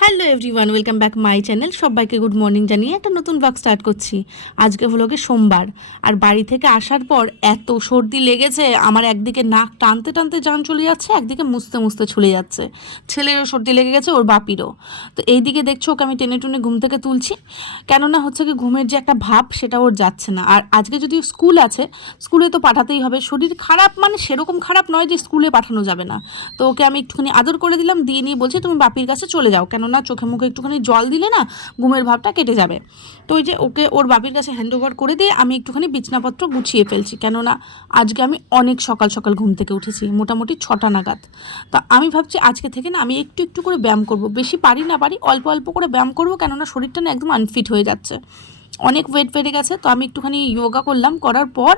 Hello everyone, welcome back my channel. সবাইকে good morning জানিয়ে একটা নতুন ব্লগ স্টার্ট করছি। আজকে হলো গিয়ে সোমবার, আর বাড়ি থেকে আসার পর এত সর্দি লেগেছে আমার, একদিকে নাক টানতে টানতে জান চলে যাচ্ছে, একদিকে মুছতে মুছতে চলে যাচ্ছে। ছেলেরও সর্দি লেগে গেছে, ওর বাপিরও। তো এইদিকে দেখছো ওকে আমি টেনে টুনে ঘুম থেকে তুলছি, কেননা হচ্ছে কি ঘুমের যে একটা ভাব সেটা ওর যাচ্ছে না। আর আজকে যদি স্কুল আছে, স্কুলে তো পাঠাতেই হবে। শরীর খারাপ মানে সেরকম খারাপ নয় যে স্কুলে পাঠানো যাবে না। তো ওকে আমি একটুখানি আদর করে দিলাম, দিয়ে নিয়ে বলছি তুমি বাপির কাছে চলে যাও, কেননা চোখে মুখে একটুখানি জল দিলে না ঘুমের ভাবটা কেটে যাবে। তো ওই যে ওকে ওর বাপির কাছে হ্যান্ড ওভার করে দিয়ে আমি একটুখানি বিছনাপত্র গুছিয়ে ফেলছি, কেননা আজকে আমি অনেক সকাল সকাল ঘুম থেকে উঠেছি, মোটামুটি 6টা নাগাদ। তা আমি ভাবছি আজকে থেকে না আমি একটু একটু করে ব্যায়াম করব, বেশি পারি না পারি অল্প অল্প করে ব্যায়াম করব, কেননা শরীরটা না একদম আনফিট হয়ে যাচ্ছে, অনেক ওয়েট বেড়ে গেছে। তো আমি একটুখানি যোগা করলাম, করার পর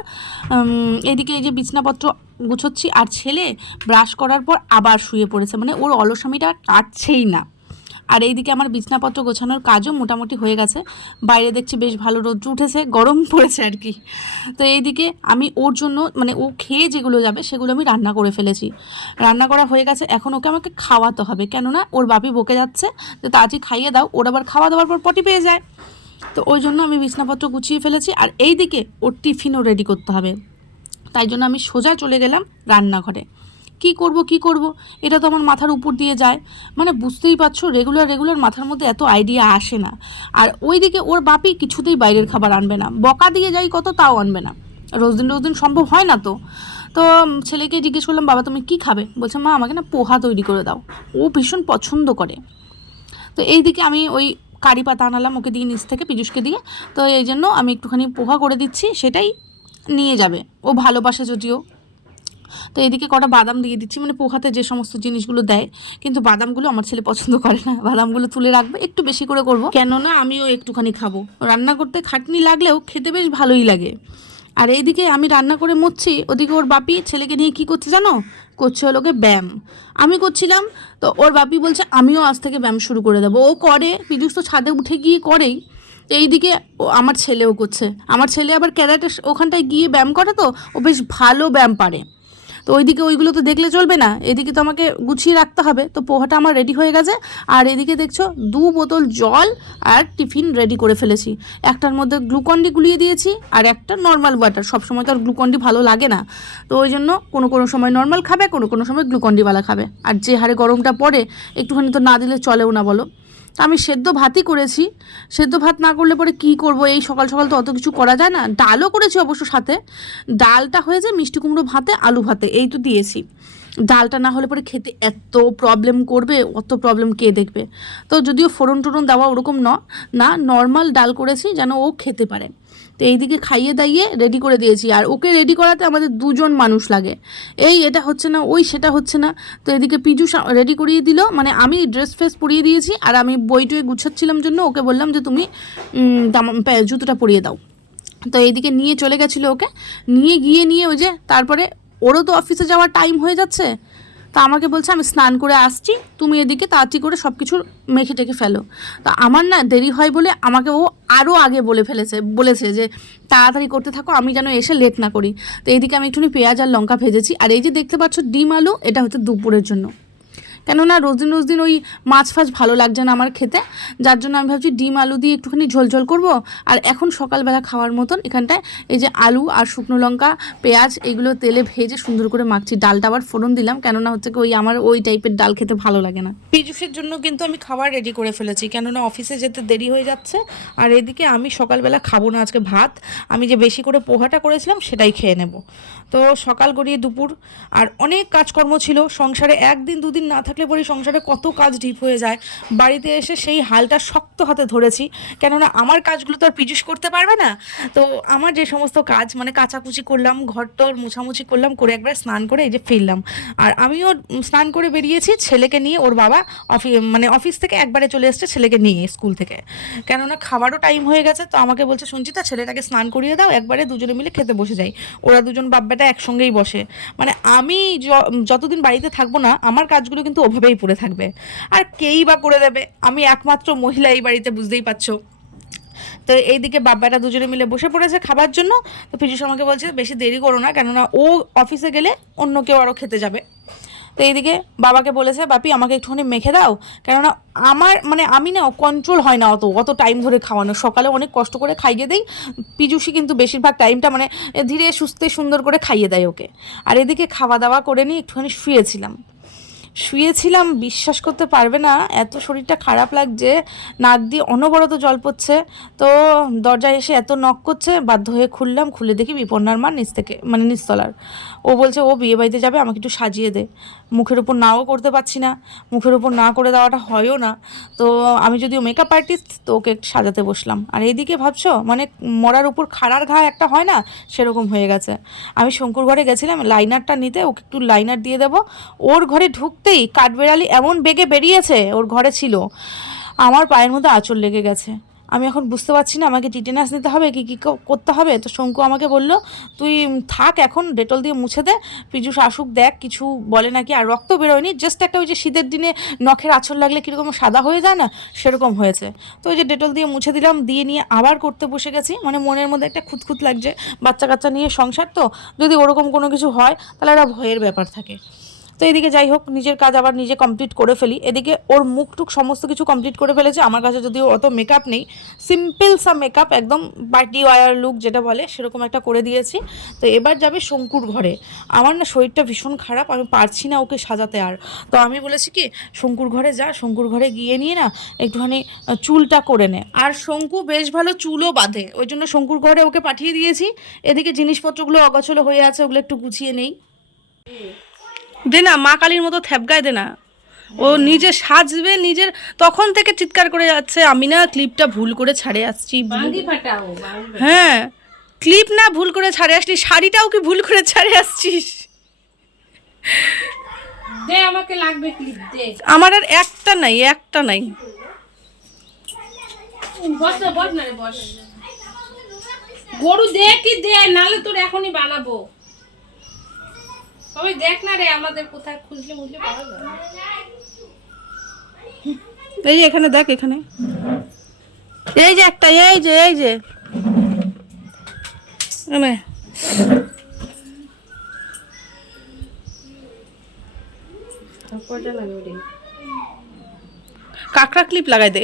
এদিকে এই যে বিছনাপত্র গুছোচ্ছি, আর ছেলে ব্রাশ করার পর আবার শুয়ে পড়েছে, মানে ওর অলসামিটা কাটছেই না। আর এইদিকে আমার বিছনাপত্র গোছানোর কাজও মোটামুটি হয়ে গেছে। বাইরে দেখছি বেশ ভালো রোদ্র উঠেছে, গরম পড়েছে আর কি। তো এইদিকে আমি ওর জন্য মানে ও খেয়ে যেগুলো যাবে সেগুলো আমি রান্না করে ফেলেছি, রান্না করা হয়ে গেছে। এখন ওকে আমাকে খাওয়াতে হবে, কেননা ওর বাপি বকে যাচ্ছে যে তাড়াতাড়ি খাইয়ে দাও, ওর আবার খাওয়া দাওয়ার পর পটি পেয়ে যায়। তো ওই জন্য আমি বিছনাপত্র গুছিয়ে ফেলেছি, আর এই দিকে ওর টিফিনও রেডি করতে হবে। তাই জন্য আমি সোজা চলে গেলাম রান্নাঘরে। কি করব এটা তো আমার মাথার উপর দিয়ে যায়, মানে বুঝতেই পারছো রেগুলার মাথার মধ্যে এত আইডিয়া আসে না। আর ওইদিকে ওর বাপি কিছুতেই বাইরের খাবার আনবে না, বকা দিয়ে যাই কত তাও আনবে না, রোজ দিন সম্ভব হয় না। তো তো ছেলেকে জিজ্ঞেস করলাম, বাবা তুমি কি খাবে? বলছে মা আমাকে না পোহা তৈরি করে দাও, ও ভীষণ পছন্দ করে। তো এইদিকে আমি ওই কারি পাতা আনালাম ওকে দিয়ে, নিচ থেকে পীযূষকে দিয়ে। তো এই জন্য আমি একটুখানি পোহা করে দিচ্ছি, সেটাই নিয়ে যাবে, ও ভালোবাসে যদিও। তো এদিকে কটা বাদাম দিয়ে দিচ্ছি, মানে পোহাতে যে সমস্ত জিনিসগুলো দেয়, কিন্তু বাদামগুলো আমার ছেলে পছন্দ করে না, বাদামগুলো তুলে রাখবে, একটু বেশি করে করব, কেননা আমিও একটুখানি খাবো। রান্না করতে খাটনি লাগলেও খেতে বেশ ভালোই লাগে। আর এইদিকে আমি রান্না করে মরছি, ওদিকে ওর বাপি ছেলেকে নিয়ে কী করছে জানো, করছে হলো গিয়ে ব্যায়াম। আমি করছিলাম, তো ওর বাপি বলছে আমিও আজ থেকে ব্যায়াম শুরু করে দেবো। ও করে, পীযূষ তো ছাদে উঠে গিয়ে করেই। তো এইদিকে ও আমার ছেলেও করছে, আমার ছেলে আবার ক্যারাটে ওখানটায় গিয়ে ব্যায়াম করে, তো ও বেশ ভালো ব্যায়াম পারে। তো ওইদিকে ওইগুলো তো দেখলে চলবে না, এদিকে তো আমাকে গুছিয়ে রাখতে হবে। তো পোহাটা আমার রেডি হয়ে গেছে, আর এদিকে দেখছো 2 বোতল জল আর টিফিন রেডি করে ফেলেছি। একটার মধ্যে গ্লুকন্ডি গুলিয়ে দিয়েছি, আর একটা নর্মাল ওয়াটার, সবসময় তো আর গ্লুকন্ডি ভালো লাগে না, তো ওই জন্য কোনো সময় নর্মাল খাবে, কোনো সময় গ্লুকন্ডিওয়ালা খাবে। আর যে হারে গরমটা পড়ে একটুখানি তো না দিলে চলেও না বলো। তা আমি সেদ্ধ ভাতই করেছি, সেদ্ধ ভাত না করলে পরে কী করব, এই সকাল সকাল তো অত কিছু করা যায় না। ডালও করেছি অবশ্য সাথে, ডালটা হয়েছে মিষ্টি কুমড়ো ভাতে আলু ভাতে, এই তো দিয়েছি। ডালটা না হলে পরে খেতে এত প্রবলেম করবে, অত প্রবলেম কে দেখবে। তো যদিও ফোড়ন টোড়ন দেওয়া ওরকম না, নর্মাল ডাল করেছি যেন ও খেতে পারে। তো এইদিকে খাইয়ে দাইয়ে রেডি করে দিয়েছি, আর ওকে রেডি করাতে আমাদের 2জন মানুষ লাগে, এই এটা হচ্ছে না ওই সেটা হচ্ছে না। তো এদিকে পীযূষ রেডি করিয়ে দিল, মানে আমি ড্রেস ফ্রেস পরিয়ে দিয়েছি, আর আমি বইটুয়ে গুছাচ্ছিলাম জন্য ওকে বললাম যে তুমি জুতোটা পরিয়ে দাও। তো এইদিকে নিয়ে চলে গেছিলো ওকে, নিয়ে ওই যে তারপরে ওরও তো অফিসে যাওয়ার টাইম হয়ে যাচ্ছে। তা আমাকে বলছে আমি স্নান করে আসছি, তুমি এদিকে তাড়াতাড়ি করে সব কিছু মেখে টেখে ফেলো। তা আমার না দেরি হয় বলে আমাকে ও আরও আগে বলেছে যে তাড়াতাড়ি করতে থাকো, আমি যেন এসে লেট না করি। তো এইদিকে আমি একটুখানি পেঁয়াজ আর লঙ্কা ভেজেছি, আর এই যে দেখতে পাচ্ছ ডিম আলু, এটা হচ্ছে দুপুরের জন্য, কেননা রোজ দিন ওই মাছ ফাছ ভালো লাগছে না আমার খেতে, যার জন্য আমি ভাবছি ডিম আলু দিয়ে একটুখানি ঝোল করব। আর এখন সকালবেলা খাওয়ার মতন এখানটায় এই যে আলু আর শুকনো লঙ্কা পেঁয়াজ এগুলো তেলে ভেজে সুন্দর করে মাখছি, ডালটা আবার ফোড়ন দিলাম, কেননা হচ্ছে কি ওই আমার ওই টাইপের ডাল খেতে ভালো লাগে না। পীযূষের জন্য কিন্তু আমি খাবার রেডি করে ফেলেছি, কেননা অফিসে যেতে দেরি হয়ে যাচ্ছে। আর এদিকে আমি সকালবেলা খাবো না আজকে ভাত, আমি যে বেশি করে পোহাটা করেছিলাম সেটাই খেয়ে নেব। তো সকাল গড়িয়ে দুপুর, আর অনেক কাজকর্ম ছিল সংসারে, একদিন দুদিন না থাকলে পরে সংসারে কত কাজ ঢিপ হয়ে যায়। বাড়িতে এসে সেই হালটা শক্ত হাতে ধরেছি, কেননা আমার কাজগুলো তো আর পীযূষ করতে পারবে না। তো আমার যে সমস্ত কাজ মানে কাচাকুচি করলাম, ঘর টর মোছামুছি করলাম, করে একবার স্নান করে এই যে ফিরলাম। আর আমিও স্নান করে বেরিয়েছি ছেলেকে নিয়ে, ওর বাবা অফিস থেকে একবারে চলে এসছে ছেলেকে নিয়ে স্কুল থেকে, কেননা খাবারও টাইম হয়ে গেছে। তো আমাকে বলছে সঞ্চিতা ছেলেটাকে স্নান করিয়ে দাও, একবারে দুজনে মিলে খেতে বসে যাই। ওরা দুজন বাপ বেটা একসঙ্গেই বসে, মানে আমি যতদিন বাড়িতে থাকবো না আমার কাজগুলো কিন্তু ওভাবেই পড়ে থাকবে, আর কেই বা করে দেবে, আমি একমাত্র মহিলা এই বাড়িতে, বুঝতেই পারছো। তো এইদিকে বাব্বাটা দুজনে মিলে বসে পড়েছে খাবার জন্য। তো পীযূষ আমাকে বলছে বেশি দেরি করো না, কেননা ও অফিসে গেলে অন্য কেউ আরও খেতে যাবে। তো তো এইদিকে বাবাকে বলেছে, বাপি আমাকে একটুখানি মেখে দাও, কেননা আমার মানে আমি না কন্ট্রোল হয় না অত টাইম ধরে খাওয়ানো। সকালে অনেক কষ্ট করে খাইয়ে দেই, পিজুসি কিন্তু বেশিরভাগ টাইমটা মানে ধীরে সুস্থে সুন্দর করে খাইয়ে দেয় ওকে। আর এদিকে খাওয়া দাওয়া করে নিয়ে একটুখানি শুয়েছিলাম, বিশ্বাস করতে পারবে না, এত শরীরটা খারাপ লাগছে, নাক দিয়ে অনবরত জল পড়ছে। তো দরজায় এসে এত নক করছে, বাধ্য হয়ে খুললাম, খুলে দেখি বিপন্নার মা নিচ থেকে মানে নিচতলার। ও বলছে ও বিয়ে বাড়িতে যাবে, আমাকে একটু সাজিয়ে দে। মুখের উপর নাও করতে পারছি না, মুখের উপর না করে দেওয়াটা হয়ও না। তো আমি যদিও মেকআপ আর্টিস্ট, তো ওকে একটু সাজাতে বসলাম। আর এইদিকে ভাবছো মানে মরার উপর খাড়ার ঘা একটা হয় না, সেরকম হয়ে গেছে। আমি শঙ্কুর ঘরে গেছিলাম লাইনারটা নিতে, ওকে একটু লাইনার দিয়ে দেবো। ওর ঘরে ঢুকতেই কাঠবেড়ালি এমন বেগে বেরিয়েছে, ওর ঘরে ছিল, আমার পায়ের মধ্যে আঁচড় লেগে গেছে। আমি এখন বুঝতে পারছি না আমাকে টিটেনাস নিতে হবে কি কী করতে হবে। তো শঙ্কু আমাকে বলল, তুই থাক, এখন ডেটল দিয়ে মুছে দে, পিজুস আসুক, দেখ কিছু বলে নাকি। আর রক্ত বেরোয়নি, জাস্ট একটা ওই যে শীতের দিনে নখের আঁচড় লাগলে কীরকম সাদা হয়ে যায় না, সেরকম হয়েছে। তো ওই যে ডেটল দিয়ে মুছে দিলাম, দিয়ে নিয়ে আবার করতে বসে গেছি। মানে মনের মধ্যে একটা খুঁতখুত লাগছে, বাচ্চা কাচ্চা নিয়ে সংসার, তো যদি ওরকম কোনো কিছু হয় তাহলে একটা ভয়ের ব্যাপার থাকে। তো এদিকে যাই হোক, নিজের কাজ আবার নিজে কমপ্লিট করে ফেলি। এদিকে ওর মুখটুক সমস্ত কিছু কমপ্লিট করে ফেলেছে। আমার কাছে যদিও অত মেকআপ নেই, সিম্পল সা মেকআপ, একদম পার্টি ওয়ার লুক যেটা বলে সেরকম একটা করে দিয়েছি। তো এবার যাবে শঙ্কুর ঘরে। আমার না শরীরটা ভীষণ খারাপ, আমি পারছি না ওকে সাজাতে আর। তো আমি বলেছি কি, শঙ্কুর ঘরে যা, শঙ্কুর ঘরে গিয়ে নিয়ে না একটুখানি চুলটা করে নে। আর শঙ্কু বেশ ভালো চুলও বাঁধে, ওই জন্য শঙ্কুর ঘরে ওকে পাঠিয়ে দিয়েছি। এদিকে জিনিসপত্রগুলো অগোছলো হয়ে আছে, ওগুলো একটু গুছিয়ে নেই। দে না, মা কালীর মতো থ্যাপগায় দে না। ও নিজে সাজবে, নিজের তখন থেকে চিৎকার করে যাচ্ছে, আমি না ক্লিপটা ভুল করে ছাড়ে আসছি। হ্যাঁ, ক্লিপ না ভুল করে ছাড়ে আসলি, শাড়িটাও কি ভুল করে ছাড়ে আসছিস? দে আমাকে লাগবে ক্লিপ দে। আমার আর একটা নাই। বস না রে, বস। গরু দে কি দে, নালে তোর এখনই বানাবো। সবাই দেখ না রে, আমাদের কোথায় খুঁজলে মুজলে পাওয়া যাবে। এই যে এখানে দেখ, এখানে এই যে একটা, এই যে কাকড়া ক্লিপ লাগাই দে।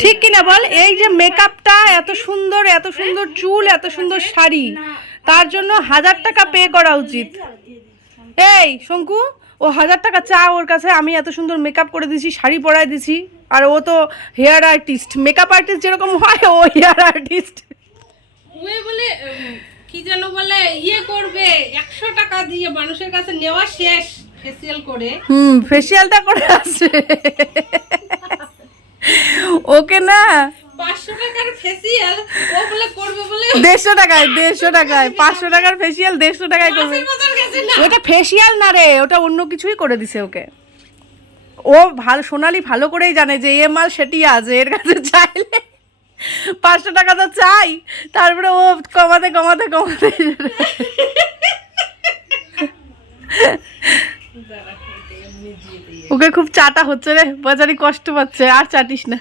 ঠিক কিনা বল? এই যে মেকআপটা, এত সুন্দর চুল, এত সুন্দর শাড়ি, তার জন্য 1000 টাকা পে করা উচিত। এই শঙ্কু, ও 1000 টাকা চা ওর কাছে, আমি এত সুন্দর মেকআপ করে দিছি, শাড়ি পরাই দিছি। আর ও তো হেয়ার আর্টিস্ট, মেকআপ আর্টিস্ট যেরকম হয়, ও হেয়ার আর্টিস্ট। ওই বলে কি যেন বলে, ইয়ে করবে 100 টাকা দিয়ে মানুষের কাছে নেওয়া শেষ, ফেসিয়াল করে। ফেসিয়ালটা করে আসছে ওকে না 500 টাকার ফেসিয়াল ও বলে করবে বলে 150 টাকায় 500 টাকার ফেসিয়াল 150 টাকায় করবে। ওটা ফেসিয়াল না রে, ওটা অন্য কিছুই করে দিছে ওকে। ও সোনালি ভালো করেই জানে যে এ মাল সেটি আছে, এর কাছে চাইলে 500 টাকা তো চাই, তারপরে ও কমাতে ওকে খুব চাটা হচ্ছে রে, বাজারি কষ্ট পাচ্ছে, আর চাটিস না।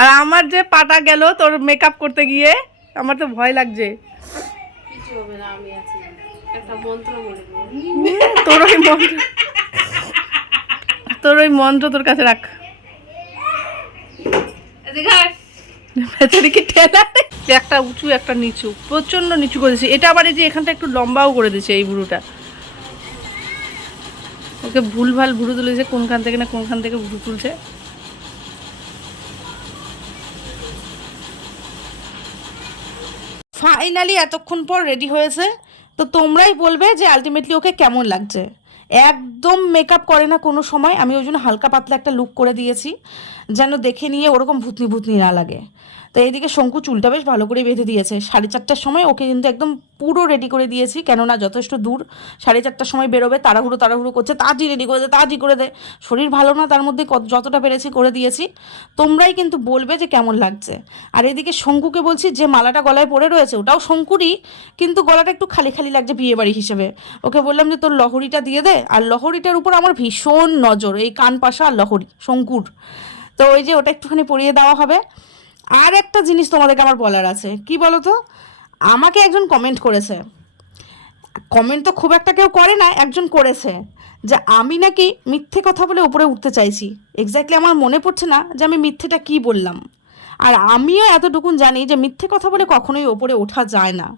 আর আমার যে পাটা গেল তোর মেকআপ করতে গিয়ে, আমার তো ভয় লাগছে। তোর ওই মন্ত্র তোর কাছে রাখ। একটা উঁচু একটা নিচু, প্রচন্ড নিচু করেছি। এটা আবার এই যে এখানটা একটু লম্বাও করে দিয়েছে এই ভুরুটা। ওকে ভুলভাল ভুরু তুলেছে, কোনখান থেকে ভুরু তুলছে। ফাইনালি এতক্ষণ পর রেডি হয়েছে। তো তোমরাই বলবে যে আলটিমেটলি ওকে কেমন লাগছে। একদম মেকআপ করে না কোনো সময়, আমি ওই জন্য হালকা পাতলা একটা লুক করে দিয়েছি, যেন দেখে নিয়ে ওরকম ভূতনি না লাগে। তো এইদিকে শঙ্কু চুলটা বেশ ভালো করে বেঁধে দিয়েছে। 4:30টার সময় ওকে কিন্তু একদম পুরো রেডি করে দিয়েছি, কেননা যথেষ্ট দূর, 4:30টার সময় বেরোবে, তাড়াহুড়ো করছে, তাড়াতাড়ি রেডি করে দে। শরীর ভালো না, তার মধ্যে যতটা পেরেছি করে দিয়েছি। তোমরাই কিন্তু বলবে যে কেমন লাগছে। আর এদিকে শঙ্কুকে বলছি, যে মালাটা গলায় পড়ে রয়েছে ওটাও শঙ্কুরই, কিন্তু গলাটা একটু খালি লাগছে বিয়েবাড়ি হিসেবে। ওকে বললাম যে তোর লহরিটা দিয়ে দে। আর লহরিটার উপর আমার ভীষণ নজর, এই কান পাশা আর লহরি শঙ্কুর। তো ওই যে ওটা একটুখানি পরিয়ে দেওয়া হবে। আর একটা জিনিস তোমাদেরকে আমার বলার আছে, কি বলো তো, আমাকে একজন কমেন্ট করেছে, কমেন্ট তো খুব একটা কেউ করে না, একজন করেছে যে আমি নাকি মিথ্যে কথা বলে উপরে উঠতে চাইছি। এক্স্যাক্টলি আমার মনে পড়ছে না যে আমি মিথ্যেটা কী বললাম। আর আমিও এতটুকুন জানি যে মিথ্যে কথা বলে কখনোই ওপরে ওঠা যায় না।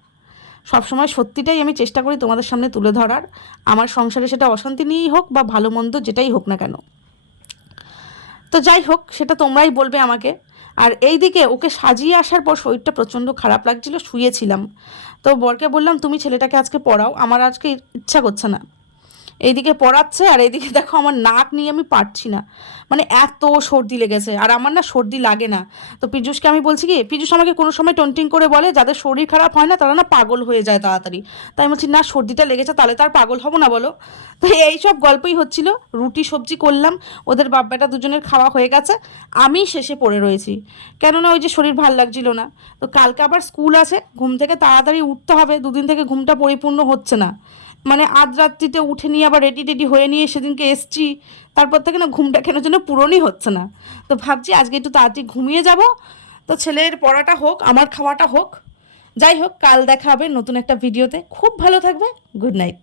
সবসময় সত্যিটাই আমি চেষ্টা করি তোমাদের সামনে তুলে ধরার, আমার সংসারে সেটা অশান্তি নিয়েই হোক বা ভালো মন্দ যেটাই হোক না কেন। তো যাই হোক, সেটা তোমরাই বলবে আমাকে। আর এই দিকে ওকে সাজিয়ে আসার পর শরীরটা প্রচণ্ড খারাপ লাগছিল, শুয়েছিলাম। তো বরকে বললাম তুমি ছেলেটাকে আজকে পড়াও, আমার আজকে ইচ্ছা করছে না। এইদিকে পড়াচ্ছে আর এইদিকে দেখো আমার নাক নিয়ে আমি পারছি না, মানে এত সর্দি লেগেছে। আর আমার না সর্দি লাগে না। তো পীযূষকে আমি বলছি কি, পীযূষ আমাকে কোনো সময় টন্টিং করে বলে যাদের শরীর খারাপ হয় না তারা না পাগল হয়ে যায় তাড়াতাড়ি। তাই আমি বলছি না, সর্দিটা লেগেছে তাহলে তার পাগল হব না বলো। তো এইসব গল্পই হচ্ছিল। রুটি সবজি করলাম, ওদের বাপ বেটা দুজনের খাওয়া হয়ে গেছে, আমি শেষে পড়ে রয়েছি। কেননা ওই যে শরীর ভাল লাগছিল না। তো কালকে আবার স্কুল আছে, ঘুম থেকে তাড়াতাড়ি উঠতে হবে, দুদিন থেকে ঘুমটা পরিপূর্ণ হচ্ছে না। মানে আধ রাত্রিতে উঠে নিয়ে আবার রেডি টেডি হয়ে নিয়ে সেদিনকে এসছি, তারপর থেকে না ঘুমটা কেন যেন পূরণই হচ্ছে না। তো ভাবছি আজকে একটু তাড়াতাড়ি ঘুমিয়ে যাব, তো ছেলের পড়াটা হোক, আমার খাওয়াটা হোক। যাই হোক, কাল দেখা হবে নতুন একটা ভিডিওতে। খুব ভালো থাকবে। Good night.